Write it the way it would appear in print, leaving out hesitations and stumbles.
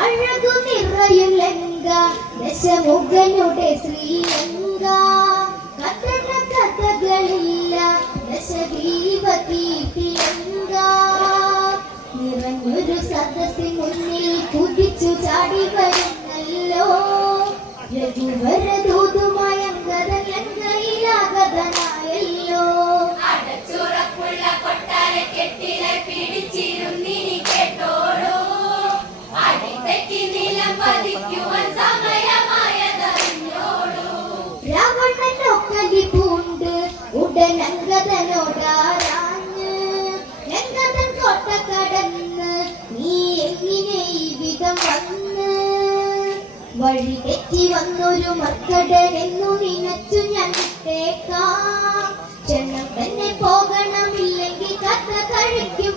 അഴകു നിറയും ലങ്ക ദശമുഖനുടെ ശ്രീലങ്ക കഥന കഥകളില്ല ദശദീപ കീർത്തിലങ്ക നിറഞ്ഞൊരു സദസ്സിൻ മുന്നിൽ കുതിച്ചു ചാടി വരുന്നല്ലോ രഘുവര ദൂതുമായ ലങ്കയിലാഗതനായല്ലോ അടച്ചുറപ്പുള്ള കൊട്ടാര കെട്ടിലെ പിടിച്ചിരുന്നിനി കേട്ടോളൂ അടിതെറ്റി നിലം പതിക്കുവാൻ സമയമായതറിഞ്ഞോളൂ രാവണനോ കലി പൂണ്ട് ഉടനങ്കതനോടാരാഞ്ഞ് ലങ്കതൻ കോട്ട കടന്ന് നീ എങ്ങനെ ഈ വിധം വന്ന് വഴി തെറ്റി വന്നൊരു മർക്കടനെന്നു നിനച്ചു ഞാൻ വിട്ടേക്കാം ക്ഷണം തന്നെ പോകണമില്ലെങ്കിൽ കഥ കഴിക്കും